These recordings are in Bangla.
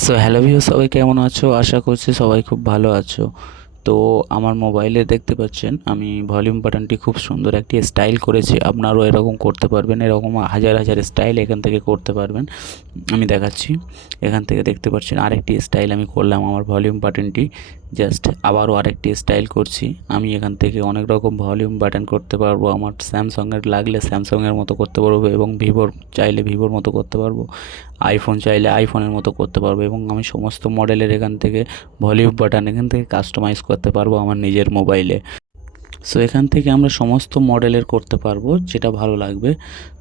সো হ্যালো ভিউ, সবাই কেমন আছো? আশা করছি সবাই খুব ভালো আছো। তো আমার মোবাইলে দেখতে পাচ্ছেন আমি ভলিউম বাটনটি খুব সুন্দর একটি স্টাইল করেছি। আপনারাও এরকম করতে পারবেন, এরকম হাজার হাজার স্টাইল এখান থেকে করতে পারবেন। আমি দেখাচ্ছি। এখান থেকে দেখতে পাচ্ছেন আরেকটি স্টাইল আমি করলাম আমার ভলিউম বাটনটি। জাস্ট আবারও আরেকটি স্টাইল করছি। আমি এখান থেকে অনেক রকম ভলিউম বাটন করতে পারবো। আমার স্যামসংয়ের লাগলে স্যামসংয়ের মতো করতে পারবো এবং ভিভোর চাইলে ভিভোর মতো করতে পারবো, আইফোন চাইলে আইফোনের মতো করতে পারবো এবং আমি সমস্ত মডেলের এখান থেকে ভলিউম বাটন এখান থেকে কাস্টমাইজ করতে পারবো আমার নিজের মোবাইলে। সো এখান থেকে আমরা সমস্ত মডেলের করতে পারবো যেটা ভালো লাগবে।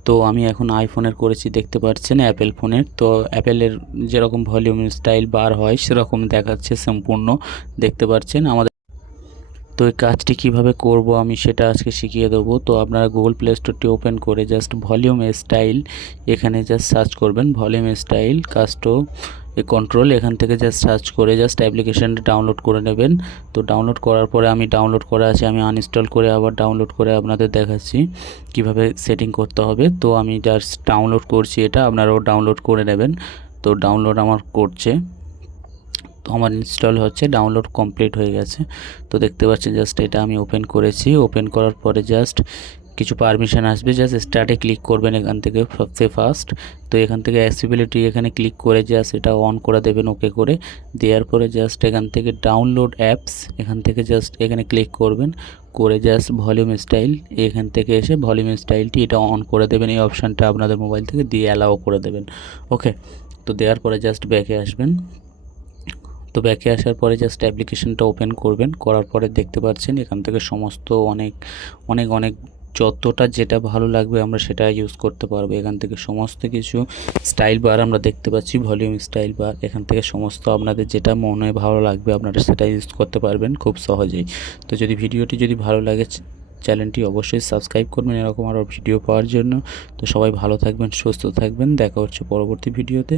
তো আমি এখন আইফোনের করেছি, দেখতে পাচ্ছেন অ্যাপেল ফোনের। তো অ্যাপেলের যেরকম ভলিউম স্টাইল বার হয় সেরকম দেখাচ্ছে সম্পূর্ণ, দেখতে পাচ্ছেন আমাদের। তো এই কাজটি কিভাবে করব আমি সেটা আজকে শিখিয়ে দেবো। তো আপনারা গুগল প্লে স্টোরটি ওপেন করে জাস্ট ভলিউম স্টাইল এখানে জাস্ট সার্চ করবেন, ভলিউম স্টাইল কাস্টম কন্ট্রোল। এখান থেকে জাস্ট সার্চ করে জাস্ট অ্যাপ্লিকেশানটা ডাউনলোড করে নেবেন। তো ডাউনলোড করার পরে আমি ডাউনলোড করা আছে, আমি আনইনস্টল করে আবার ডাউনলোড করে আপনাদের দেখাচ্ছি কিভাবে সেটিং করতে হবে। তো আমি জাস্ট ডাউনলোড করছি, এটা আপনারাও ডাউনলোড করে নেবেন। তো ডাউনলোড আমার করছে, তো আমার ইনস্টল হচ্ছে, ডাউনলোড কমপ্লিট হয়ে গেছে। তো দেখতে পাচ্ছেন জাস্ট এটা আমি ওপেন করেছি। ওপেন করার পরে জাস্ট কিছু পারমিশন আসবে, জাস্ট স্টার্টে ক্লিক করবেন এখান থেকে সবচেয়ে ফার্স্ট। তো এখান থেকে অ্যাক্সেসিবিলিটি এখানে ক্লিক করে জাস্ট এটা অন করে দেবেন, ওকে করে দেওয়ার পরে জাস্ট এখান থেকে ডাউনলোড অ্যাপস এখান থেকে জাস্ট এখানে ক্লিক করবেন, করে জাস্ট ভলিউম স্টাইল এখান থেকে এসে ভলিউম স্টাইলটি এটা অন করে দেবেন। এই অপশানটা আপনাদের মোবাইল থেকে দিয়ে অ্যালাও করে দেবেন। ওকে, তো দেওয়ার পরে জাস্ট ব্যাকে আসবেন। তো ব্যাকে আসার পরে জাস্ট অ্যাপ্লিকেশনটা ওপেন করবেন, করার পরে দেখতে পাচ্ছেন এখান থেকে সমস্ত অনেক অনেক অনেক যতটা যেটা ভালো লাগবে আমরা সেটা ইউজ করতে পারবো। এখান থেকে সমস্ত কিছু স্টাইল বার আমরা দেখতে পাচ্ছি, ভলিউম স্টাইল বার। এখান থেকে সমস্ত আপনাদের যেটা মনে ভালো লাগবে আপনারা সেটা ইউজ করতে পারবেন খুব সহজেই। তো যদি ভিডিওটি যদি ভালো লাগে চ্যানেলটি অবশ্যই সাবস্ক্রাইব করবেন এরকম আরও ভিডিও পাওয়ার জন্য। তো সবাই ভালো থাকবেন, সুস্থ থাকবেন, দেখা হচ্ছে পরবর্তী ভিডিওতে।